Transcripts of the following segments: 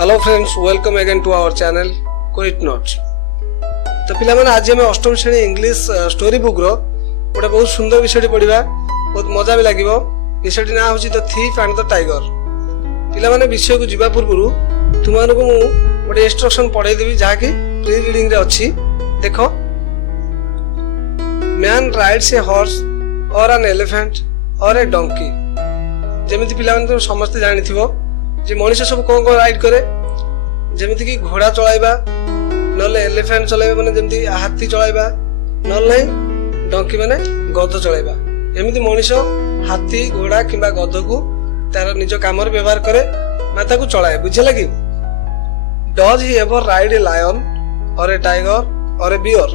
Hello friends, welcome again to our channel quit notes. तो पिला माने आज हम अष्टम श्रेणी इंग्लिश स्टोरी बुक रो गोटे बहुत सुंदर विषय पढ़ा, बहुत मजा भी लगे। विषय ना हूँ the thief and the tiger. पिला माने विषय को जीवा पूर्व तुम गोटे इंस्ट्रक्शन पढ़ाई देवी जहाँकि प्री रीडिंग रे अच्छी। देखो, मैन राइड्स ए हॉर्स और एन एलिफेंट और ए डंकी। जमीती पिला माने तुम समस्ते जानी थी जे मनुष्य सब कौन कौन राइड करे, जमीती कि घोड़ा चलाइबा, नले एलिफेंट चलाइबा माने जमीती हाथी चलाइबा, नले डंकी माने गध चलाइबा। एमिति मनुष्य हाथी घोड़ा किंबा गध को तार निज काम रे व्यवहार करे बा ताकू चलाए। बुझिला कि does he ever ride a lion or a tiger और ए बियर।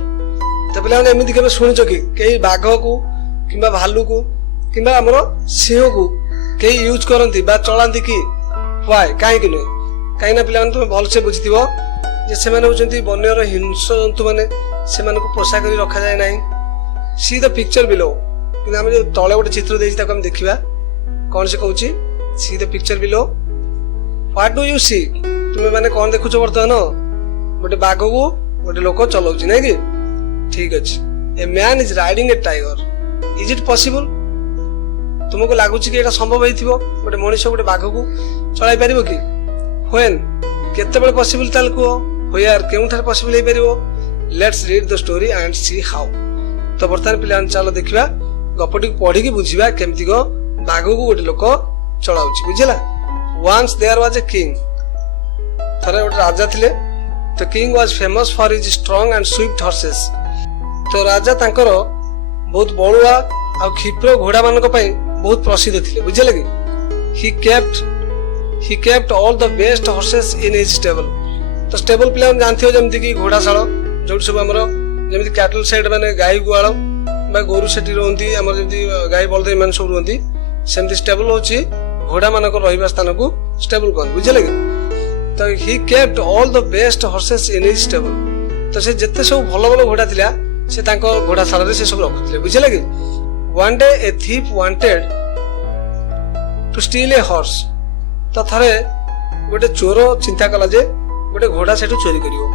तो पिला माने एमिति केबे सुनिछ कि केही बाघ को किंबा भालू को किंबा हमरो सिंह को केही यूज करंती बा चलांती कि व्हाई काहे कि नहीं? काहे ना पिला माने तुम भल से बुझिथिबो जे से माने होचंती वन्यर हिंस जंतु माने से माने को पोषा करी रखा जाय नाही। सी द पिक्चर बिलो। कि हम जो तळे गोटे चित्र देछि ताको हम देखिबा कोन से कहूची। See the picture below. What do you see? तुमे माने कोन देखुछो वर्तमान? गोटे बाघ को गोटे लोक चलाउची नै कि? ठीक अछि। A man is riding a tiger. Is it possible? तुमको लागुची कि एटा संभव हेतिबो गोटे मनुष्य गोटे बाघ को चलाई पारिबो कि? व्हेन केते बेले पॉसिबल ताल को होयार केउठार पॉसिबल हे पारिबो? Let's read the story and see how. तो वर्तमान पिला चलो देखिबा गपटी पढ़ी की बुझिबा केमती को बाघ को गोटे लोक चलाउची। बुझिला? Once there was a king. थरे गोटे राजा थिले। तो king was famous for his strong and swift horses. तो राजा तांकर बहुत बळुआ आ क्षिप्र घोड़ा मानक पई बहुत प्रसिद्ध थिले। बुझिले कि? he kept all the best horses in his stable। तो स्टेबल पिला जानथियो जेमति कि घोड़ाशाला जो सब हमरो जेमति कैटल साइड माने गाय गुआळ बा गोरु सेठी रहंती, हमर जेमति गाय बलद मन सब रहंती, सेमति स्टेबल होची घोड़ा मानक रहिबा स्थान को स्टेबल कोन। बुझिले कि? तो he kept all the best horses in his stable। तो से जत्ते सब भलो भलो घोड़ा थिला से तांको घोड़ाशाला रे से सब रखुथिले। बुझिले कि? one day a thief wanted to steal a horse। तो थरे गोटे चोर चिंता कला जे गोटे घोड़ा सेठू चोरी करियो।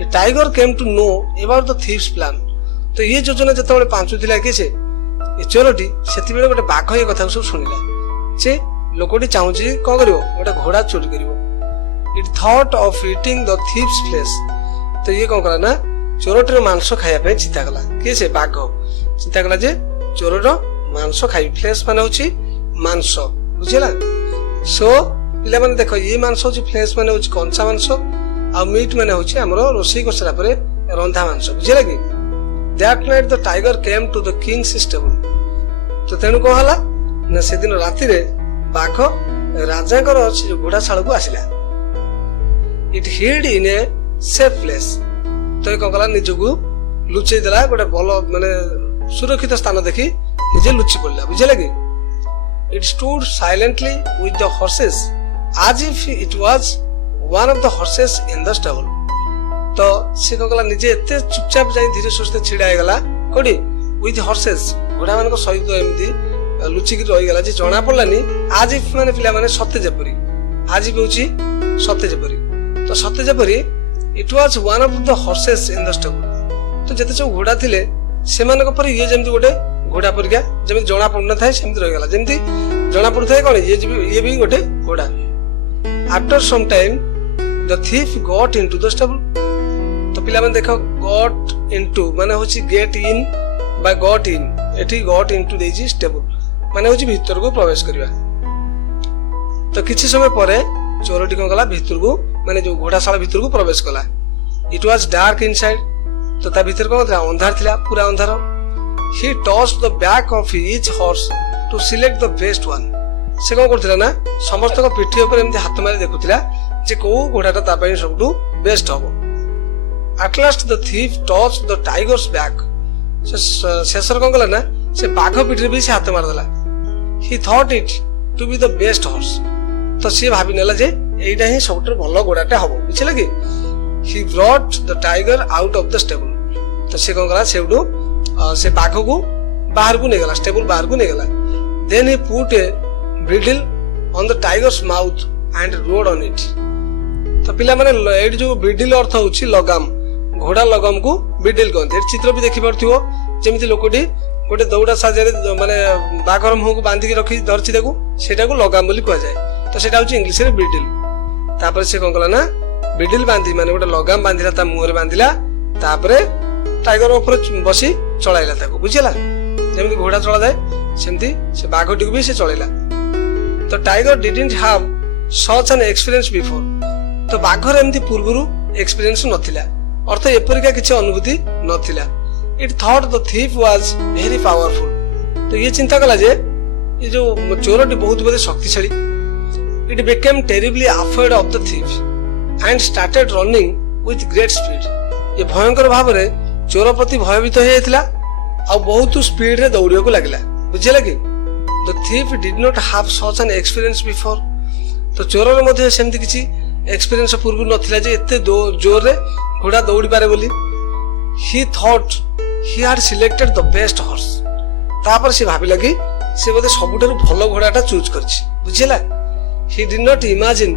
A tiger came to know about the thief's plan. तो ये योजना जतबेले पांचु थिला कि से ए चोरटी सेति बेले गोटे बाघ ए कथा सब सुनिला जे लोकटी चाहूची को करियो गोटे घोड़ा चोरी करियो। It thought of eating the thief's flesh. तो ये कोन कला ना चोरटर मांस खाया पे चिंता कला कि से बाघ चिंता कला जे चोरर मांस खाई। फ्लेश माने होची मांस। बुझिला? सो पिला माने देखो ये मांस होची फ्लेश माने होची कंचा मांस आ मीट माने होची हमरो रोसई करसला परे रंधा मांस। बुझिला कि? That night the tiger came to the king's stable. तो तेनु को हला ना से दिन राती रे बाघ राजा कर घोड़ाशाला को आसिला। It hid in a safe place. तो ये कला निजको लुचै देला गोटे भलो माने सुरक्षित स्थान देखि निजे लुचि पड़ला। बुझिला कि? It stood silently with the horses as if it was one of the horses in the stable। तो से कला निजे एते चुपचाप जाई धीरे सुस्ते छिड़ा गला कोडी with horses घोड़ा मान को सहित एमदी लुचि की रही गला जे जणा पड़लानी as if माने पिला माने सत्य जेपरी आज भी होची सत्य जेपरी। तो सत्य जेपरी it was one of the horses in the stable। तो जते सब घोड़ा थिले से मानक पर ये जेमती गोटे घोड़ा परिका जमी जना पड़ न थाए सेमती रही गला जेमती जना पड़ थाए कोन ये भी गोटे घोड़ा। After some time the thief got into the stable. तो पिला माने देखो गॉट इनटू माने होची गेट इन बा गॉट इन। एठी गॉट इनटू देजी स्टेबल माने होची भीतर को प्रवेश करबा। तो किछि समय परे चोरटी कोन गला भीतर को माने जो घोड़ाशाला भीतर को प्रवेश कला। It was dark inside. तो ता भीतर कोन था अंधार थिला पूरा अंधार। He tossed the back of each horse to select the best one। से कौन करथिला ना समस्त को पिठी ऊपर एमती हाथ मारी देखुथिला जे को घोड़ाटा ता पई सबटू बेस्ट हबो। At last the thief tossed the tiger's back। से शेषर कौन कला ना से बाघ पिठी भी से हाथ मार देला। He thought it to be the best horse। तो से भाबी नेला जे एइटा ही सबटू भलो घोड़ाटा हबो। बुझिला कि? He brought the tiger out of the stable। तो से कौन कला सेउडू से बाघ को बाहर को नेगला स्टेबल बाहर को नेगला। Then he put a bridle on the tiger's mouth and rode on it. तो पिला माने एडी जो बिडिल अर्थ होची लगाम घोड़ा लगाम को बिडिल कहते चित्र भी देखि पड़थिबो जेमिति लोकटी गोटे दौड़ा साजे माने बाघर मुह को बांधिकी रखी धरछि देखु सेटा को लगाम बोली कह जाए तो सेटा होची इंग्लिश रे बिडिल तापर से कोन कला ना बिडिल बांधी माने गोटे लगाम बांधिला ता मुह रे बांधिला तापरे टाइगर ऊपर बसी चलाइला ताको बुझिला जेमिति घोड़ा चला जाए सेमती से बाघटी को भी से चलेला तो tiger didn't have such an experience before तो बाघर एमती पूर्वरु एक्सपीरियंस नथिला अर्थ एपरिका किछि अनुभूति नथिला it thought the thief was very powerful तो ये चिंता कला जे ये जो चोरटी बहुत बड़े शक्तिशाली it became terribly afraid of the thief and started running with great speed ये भयंकर भाव रे चोर प्रति भयभीत हो जाइतिला आ बहुत स्पीड रे दौड़िया को लागला बुझिला कि the thief did not have such an experience before तो चोर रे मध्ये सेमति किछि एक्सपीरियंस पूर्व नथिला जे एते जोर रे घोड़ा दौड़ी पारे बोली ही thought he had selected the best horse तापर से भाबिला कि से बोधे सबुठारु भलो घोड़ाटा चूज करछि बुझिला he did not imagine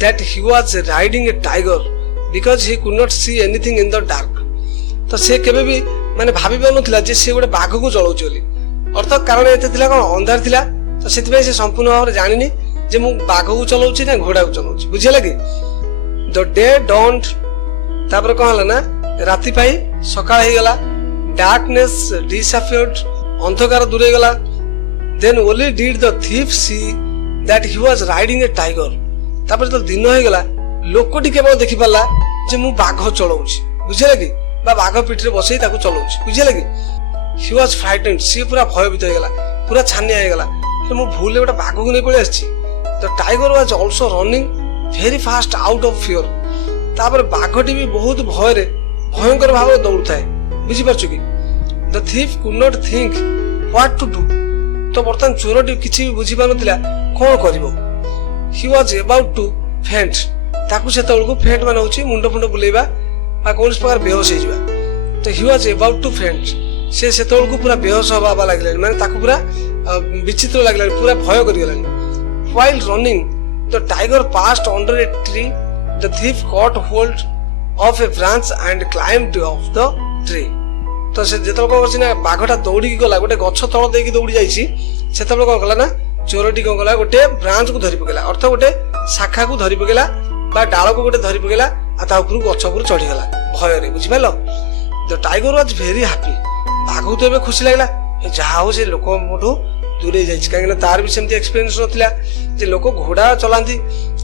that he was riding a tiger because he could not see anything in the dark तो से केबे भी माने भाबी पाउनथिला जे से गोटे बाघ को चलाउछि बोली अर्थ कारण एते थिला कोन अंधार थिला तो सेति से संपूर्ण भाव जानिनी जे मु बाघ को चलाउछि ना घोड़ा को चलाउछि बुझिला कि द डे डॉन्ट तापर कोन हला ना राति पाई सकाळ हे गला डार्कनेस डिसअपियर्ड अंधकार दूर हे गला then only did the thief see that he was riding a tiger तापर तो दिन हे गला लोकटी केवल देखि पाला जे मु बाघ चलाउछि बुझिला कि बा बाघ पिठरे बसई ताको चलाउछि बुझिला कि ही वाज फ्राइटेंड सी पूरा भयभीत हो गला पूरा छानिया हो गला तो मु भूले गोटे बाघ को नै पळे आछि the tiger was also running very fast out of fear तापर बाघटी भी बहुत भय रे भयंकर भाव दौड़थाय बुझि परछु कि the thief could not think what to do तो बर्तन चोरटी किछि भी बुझि पानथिला कोन करिवो he was about to faint ताकू से तळको फेंट माने होछि मुंड फुंड बुलेबा बा कोनस प्रकार बेहोश हे जिबा तो ही वाज अबाउट टू फेंट से तळको पूरा बेहोश होबा लागले माने ताकू पूरा विचित्र लागले पूरा भय करि गेलानी while running the tiger passed under a tree the thief caught hold of a branch and climbed of the tree तो से जेतल को करछि ना बाघटा दौड़ी गला गोटे गछ तळ देकी दौड़ी जाईछि सेतबेले कोन कला ना चोरटी कोन कला गोटे ब्रांच को धरि पकेला अर्थ गोटे शाखा को धरि पकेला बा डाल को गोटे धरि पकेला आ ता ऊपर गछ ऊपर चढ़ी गला भय रे बुझि पालो the tiger was very happy बाघ तो एबे खुशी लागला जहा हो से लोक मोठो दूरे जाईछि काहे ना तार भी सेमती एक्सपीरियंस नथिला जे लोक घोड़ा चलांती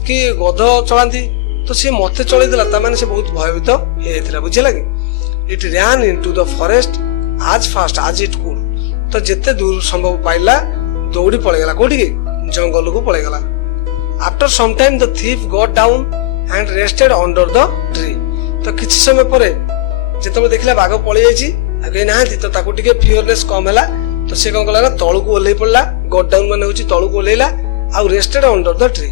कि गध चलांती तो से मते चले देला ता माने से बहुत भयभीत हे थिला बुझिला कि it ran into the forest आज फास्ट आज इट कुड तो जेते दूर संभव पाइला दौड़ी पळे गेला कोठी के जंगल को पळे गेला after some time the thief got down and rested under the tree तो किछि समय परे जेतबे देखला बाघ पळे जाईछि आगे नाहंती तो ताको टिके फियरनेस कम हैला तो से कोन कला ना तळु को ओल्लै पड़ला गॉट डाउन माने होछि तळु को ओल्लैला आ रेस्टेड अंडर द ट्री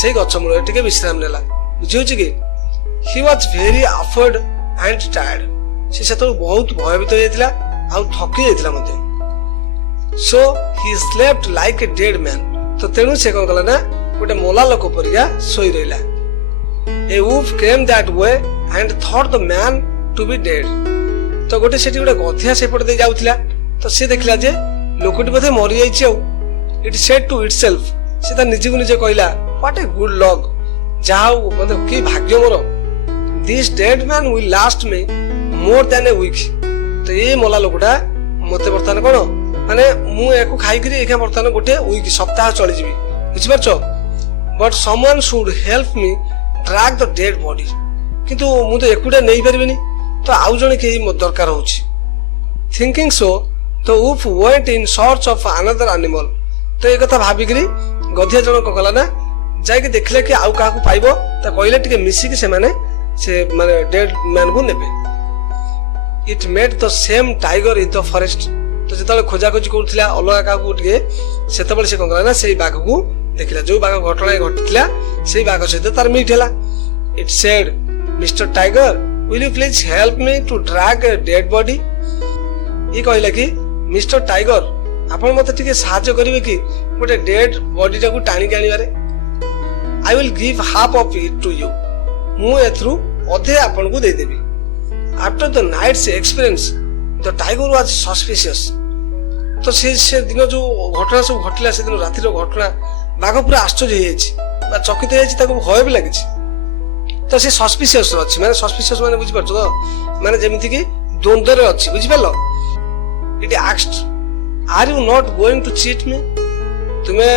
से गछ मूल टिके विश्राम नेला बुझियोछि कि he was very afford and tired से तो बहुत भयभीत हो जाइतिला आ थकी जाइतिला मते so he slept like a dead man तो तेनु से कोन कला ना गोटे मोला लोक परिया सोई रहला a wolf came that way and thought the man to be dead तो गोटे सेठी गोटे गधिया सेपट दे जाउतिला तो से देखला जे लोकटी बधे मरि जाइछि आ इट सेड टू इटसेल्फ से ता निजे को निजे कहला व्हाट ए गुड लक जाओ मतलब की भाग्य मोर this dead man will last me more than a week तो ये मोला लोकटा मते बर्तन कोन माने मु एको खाइ करी एका बर्तन गोटे वीक सप्ताह चली जिवि बुझि परछो but someone should help me drag the dead body किंतु मु तो एकुडा नै परबिनी तो आउ जने के दरकार होछि थिंकिंग सो तो wolf went in search of another animal तो ए कथा भाबी करी गधिया जण को कला ना जाय के देखले कि आउ काहा को पाइबो त कहले टिके मिसी के से माने डेड मैन को नेबे it made the same tiger in the forest तो जेतले खोजा खोजी करथिला अलगा का को टिके सेतबेले से कोन ना सेई बाघ को देखिला जो बाघ घटना घटितला सेई बाघ सहित तार मीट हैला it said mister tiger will you please help me to drag a dead body ये कहला कि मिस्टर टाइगर आपण मते टिके सहायता करिवे कि गोटे डेड बॉडी टाको टाणी के आनिबारे I will give half of it to you मु एथरू अधे आपन को दे देबी। After the night's experience the tiger was suspicious. तो से दिन जो घटना सब घटिला से दिन रातिर घटना बाघ पूरा आश्चर्य हो जाए चकित हो भय भी लगी। तो से सस्पिशियस अच्छी माने सस्पिशियस माने बुझी पारछ तो माने जेमिति कि द्वंद्व रे अच्छी बुझी पारलो। It asked are you not going to cheat me, तुमे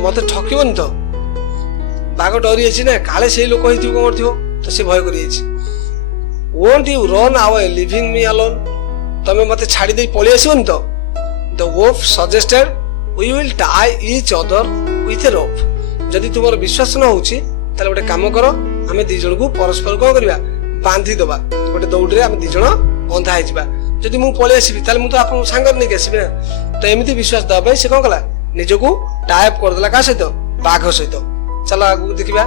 मते ठकिबनी तो। बाघ डरी जाइए ना काले से लोक होइथिबो कोन करथिबो तो से भय करि जाइए। Won't you run away leaving me alone, तमे मते छाड़ी दे पळि आसीबनी तो। The wolf suggested we will tie each other with a rope. जदि तुमर विश्वास न होउची ताले गोटे काम करो, आमे दी जण को परस्पर कोन करबा बांधी दबा, गोटे दौड़ रे आमे दी जण बंधा हो जाबा। जदि मु पळि आसीबी ताले मु तो आपन सांगर नै आसीबी ना। तो एमिति विश्वास दबा से कोन कला निजको टाइप कर देला का सहित बाघ सहित। चलो आगु देखिबा।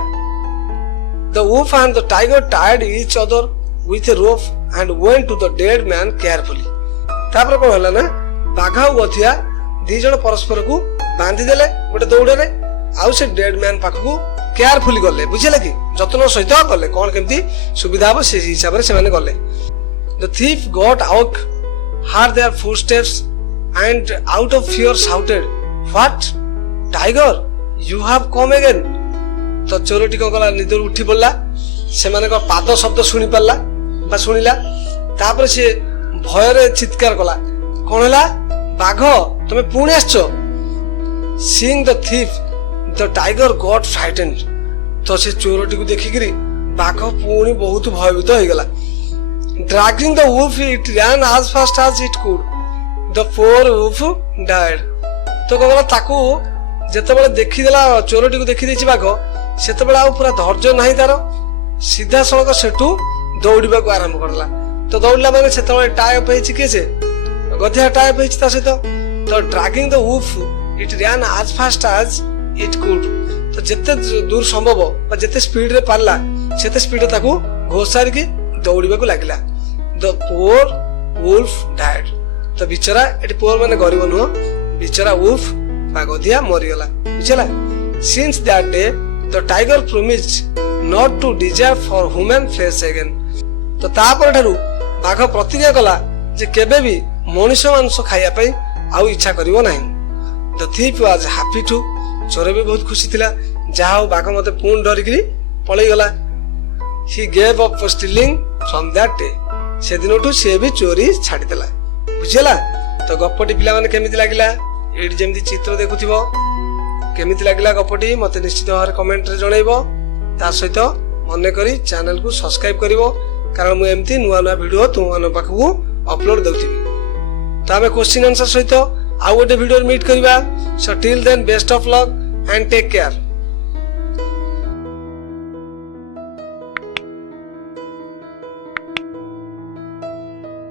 The wolf and the tiger tied each other with a rope and went to the dead man carefully. तापर कोन हला ना बाघ और गधिया दी जण परस्पर को बांधी देले गोटे दौड़ रे आउ से डेड मैन पाख को केयरफुली गले बुझिले कि जतन सहित गले कोन केमती सुविधा हो से हिसाब रे से माने गले। The thief got out heard their footsteps and out of fear shouted what tiger you have come again. तो चोरटी को गला निदर उठी पड़ला, से माने को पाद शब्द सुनी पारला बा सुनिला। तापर से भय रे चित्कार कला कोन हला बाघ तुमे पुणी आछो। Seeing the thief the tiger got frightened. तो से चोरटी को देखिकरी बाघ पुणी बहुत भयभीत हो गला। Dragging the wolf it ran as fast as it could, the poor wolf died. तो कहला ताकू जेतेबेले देखि देला चोरटी को देखि देछि बाघ सेतेबेले आ पूरा धैर्य नाही तार, सीधा सड़क सेठू दौड़िबा को आरंभ करला। तो दौड़ला माने सेतेबेले टाइप हेछि के से गधिया टाइप हेछि ता सहित। तो dragging the wolf it ran as fast as it could. तो जेते दूर संभव बा जेते स्पीड रे पारला सेते स्पीड रे ताकू घोसारी की दौड़िबा को लागला। The poor wolf died. तो बिचारा एटी पोर माने गरीब नुह, बिचारा वुल्फ बा गधिया मरि गला बुझला। Since that day the tiger promised not to desire for human flesh again. तो तापर ठारू बाघ प्रतिज्ञा कला जे केबे भी मनुष्य मांस खाइया पई आउ इच्छा करिवो नाही। The thief was happy too. चोर भी बहुत खुशी थिला जहा बाघ मते पूर्ण डरिकरी पळै गला। He gave up stealing from that day. से दिनटू से भी चोरी छाडी देला बुझिला। तो गप्पटी पिला माने केमिति लागिला एडी जेमिति चित्र देखुथिबो केमिति लागिला गप्पटी मते निश्चित भाବରେ कमेंट रे जणाइबो। ता सहित मने करी चैनल को सब्सक्राइब करिवो कारण मु एमिति नुवा नुवा वीडियो तुम मन पाखु अपलोड देउथिबी। तो आमे क्वेश्चन आंसर सहित आउ गोटे वीडियो मीट करिबा। So till then best of luck and take care.